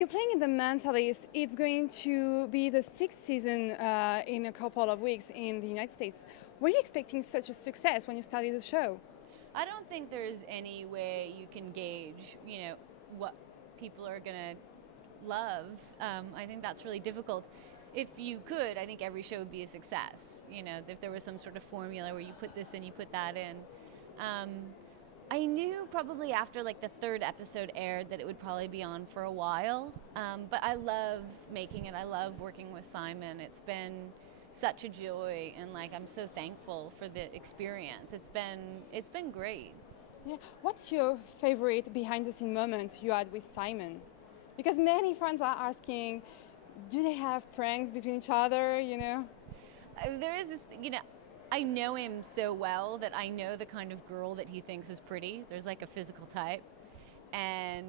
You're playing in The Mentalist. It's going to be the sixth season in a couple of weeks in the United States. Were you expecting such a success when you started the show? I don't think there's any way you can gauge, what people are gonna love. I think that's really difficult. If you could, I think every show would be a success. If there was some sort of formula where you put this in, you put that in. Um, I knew probably after like the third episode aired that it would probably be on for a while. But I love making it. I love working with Simon. It's been such a joy, and like I'm so thankful for the experience. It's been great. Yeah. What's your favorite behind the scene moment you had with Simon? Because many friends are asking, do they have pranks between each other, you know? There is this, I know him so well that I know the kind of girl that he thinks is pretty. There's like a physical type. And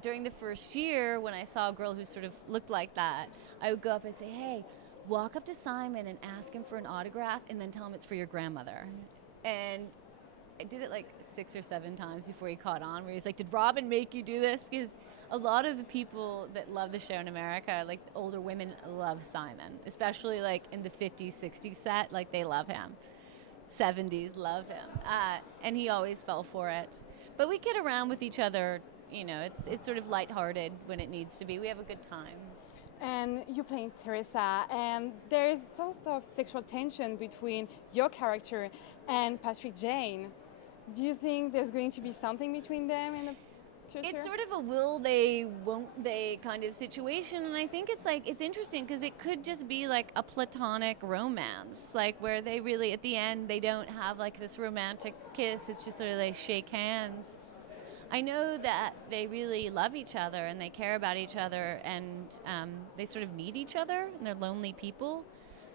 during the first year, when I saw a girl who sort of looked like that, I would go up and say, hey, walk up to Simon and ask him for an autograph and then tell him it's for your grandmother. And I did it like 6 or 7 times before he caught on, where he's like, did Robin make you do this? Because a lot of the people that love the show in America, like older women, love Simon, especially like in the 50s, 60s set, like they love him. 70s love him. And he always fell for it. But we kid around with each other. It's sort of lighthearted when it needs to be. We have a good time. And you're playing Teresa, and there's sort of sexual tension between your character and Patrick Jane. Do you think there's going to be something between them in the future? It's sort of a will they, won't they kind of situation, and I think it's interesting because it could just be like a platonic romance, like where they really at the end they don't have like this romantic kiss. It's just sort of they shake hands. I know that they really love each other and they care about each other, and they sort of need each other, and they're lonely people.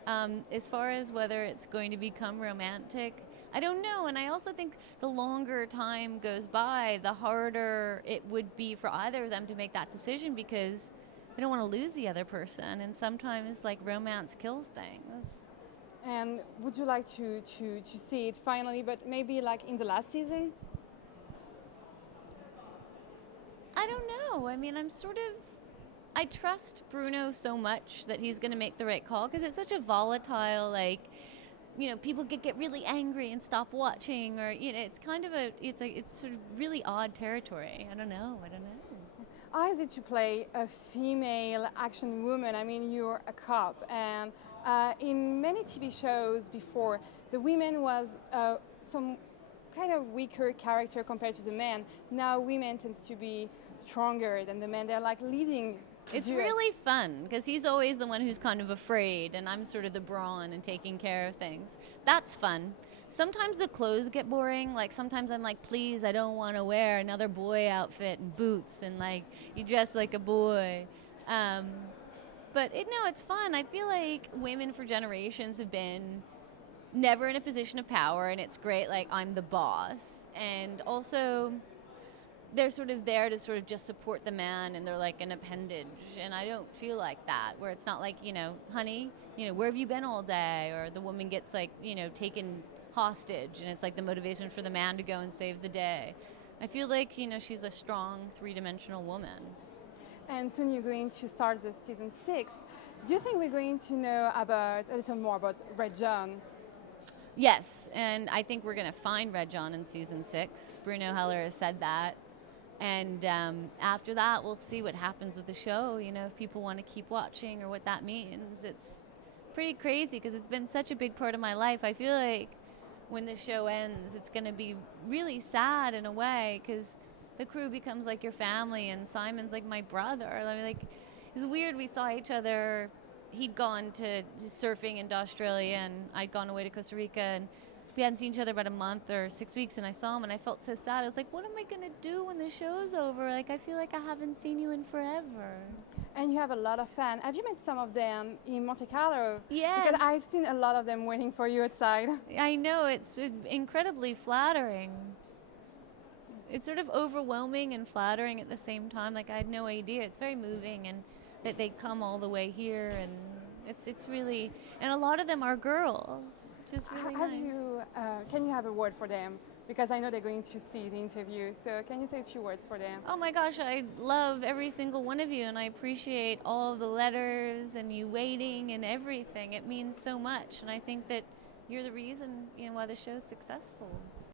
As far as whether it's going to become romantic, I don't know. And I also think the longer time goes by, the harder it would be for either of them to make that decision, because they don't want to lose the other person. And sometimes, like, romance kills things. And would you like to see it finally, but maybe like in the last season? I don't know. I mean, I trust Bruno so much that he's going to make the right call, because it's such a volatile, like, people get really angry and stop watching, or, it's kind of it's sort of really odd territory. I don't know. How is it to play a female action woman? I mean, you're a cop, and in many TV shows before, the women was some kind of weaker character compared to the men. Now women tends to be stronger than the men. They're like leading. It's duet. really fun because he's always the one who's kind of afraid, and I'm sort of the brawn and taking care of things. That's fun. Sometimes the clothes get boring. Like sometimes I'm like, please, I don't want to wear another boy outfit and boots, and like you dress like a boy. Um, but no, it's fun. I feel like women for generations have been never in a position of power, and it's great. Like I'm the boss, and also they're sort of there to sort of just support the man, and they're like an appendage, and I don't feel like that, where it's not like, honey, where have you been all day, or the woman gets like, taken hostage, and it's like the motivation for the man to go and save the day. I feel like, she's a strong three-dimensional woman. And soon you're going to start the season 6. Do you think we're going to know about a little more about Red John? Yes, and I think we're going to find Red John in season 6. Bruno Heller has said that. And after that, we'll see what happens with the show, if people want to keep watching or what that means. It's pretty crazy because it's been such a big part of my life. I feel like when the show ends, it's going to be really sad in a way, because the crew becomes like your family, and Simon's like my brother. I mean, like, it's weird. We saw each other. He'd gone to surfing in Australia, and I'd gone away to Costa Rica, and we hadn't seen each other about a month or 6 weeks, and I saw him, and I felt so sad. I was like, what am I going to do when the show's over? Like, I feel like I haven't seen you in forever. And you have a lot of fans. Have you met some of them in Monte-Carlo? Yes. Because I've seen a lot of them waiting for you outside. I know, it's incredibly flattering. It's sort of overwhelming and flattering at the same time. Like, I had no idea. It's very moving, and that they come all the way here, and it's really, and a lot of them are girls, which is really Have nice. you? Can you have a word for them? because I know they're going to see the interview. So can you say a few words for them? Oh my gosh, I love every single one of you, and I appreciate all the letters and you waiting and everything. It means so much, and I think that you're the reason, why the show's successful.